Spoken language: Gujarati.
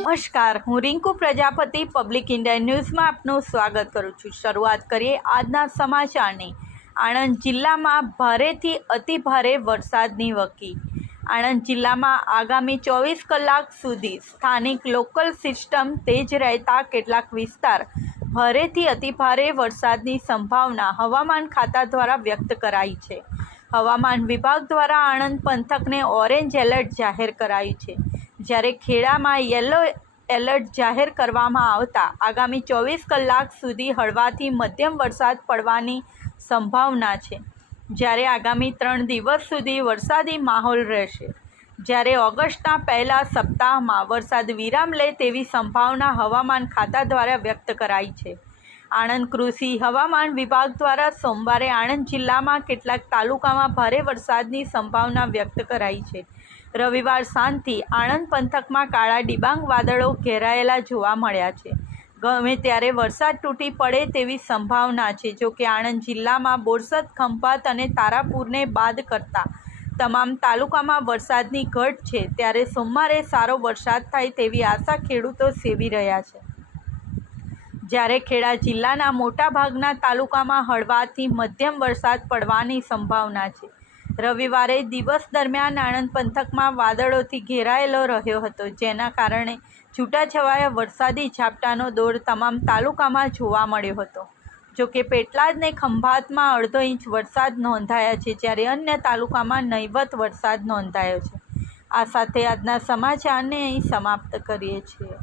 નમસ્કાર, હું રિંકુ પ્રજાપતિ પબ્લિક ઇન્ડિયા ન્યૂઝમાં આપનું સ્વાગત કરું છું। શરૂઆત કરીએ આજના સમાચારની। આણંદ જિલ્લામાં ભારેથી અતિભારે વરસાદની વકી। આણંદ જિલ્લામાં આગામી 24 કલાક સુધી સ્થાનિક લોકલ સિસ્ટમ તેજ રહેતા કેટલાક વિસ્તાર ભારેથી અતિભારે વરસાદની સંભાવના હવામાન ખાતા દ્વારા વ્યક્ત કરાઈ છે। હવામાન વિભાગ દ્વારા આણંદ પંથકને ઓરેન્જ એલર્ટ જાહેર કરાયું છે, જ્યારે ખેડામાં યલો એલર્ટ જાહેર કરવામાં આવતા આગામી 24 કલાક સુધી હળવાથી મધ્યમ વરસાદ પડવાની સંભાવના છે, જ્યારે આગામી 3 દિવસ સુધી વરસાદી માહોલ રહેશે, જ્યારે ઓગસ્ટના પહેલા સપ્તાહમાં વરસાદ વિરામ લે તેવી સંભાવના હવામાન ખાતા દ્વારા વ્યક્ત કરાઈ છે। આણંદ કૃષિ હવામાન વિભાગ દ્વારા સોમવારે આણંદ જિલ્લામાં કેટલાક તાલુકામાં ભારે વરસાદની સંભાવના વ્યક્ત કરાઈ છે। રવિવાર સાંજથી આણંદ પંથકમાં કાળા ડિબાંગ વાદળો ઘેરાયેલા જોવા મળ્યા છે। ગમે ત્યારે વરસાદ તૂટી પડે તેવી સંભાવના છે। જો કે આણંદ જિલ્લામાં બોરસદ, ખંભાત અને તારાપુરને બાદ કરતા તમામ તાલુકામાં વરસાદની ઘટ છે, ત્યારે સોમવારે સારો વરસાદ થાય તેવી આશા ખેડૂતો સેવી રહ્યા છે, જ્યારે ખેડા જિલ્લાના મોટાભાગના તાલુકામાં હળવાથી મધ્યમ વરસાદ પડવાની સંભાવના છે। રવિવારે દિવસ દરમિયાન આણંદ પંથકમાં વાદળોથી ઘેરાયેલો રહ્યો હતો, જેના કારણે છૂટાછવાયા વરસાદી ઝાપટાનો દોર તમામ તાલુકામાં જોવા મળ્યો હતો। જો કે પેટલાદ ને ખંભાતમાં અડધો ઇંચ વરસાદ નોંધાયા છે, જ્યારે અન્ય તાલુકામાં નહિવત વરસાદ નોંધાયો છે। આ સાથે આજના સમાચારને અહીં સમાપ્ત કરીએ છીએ।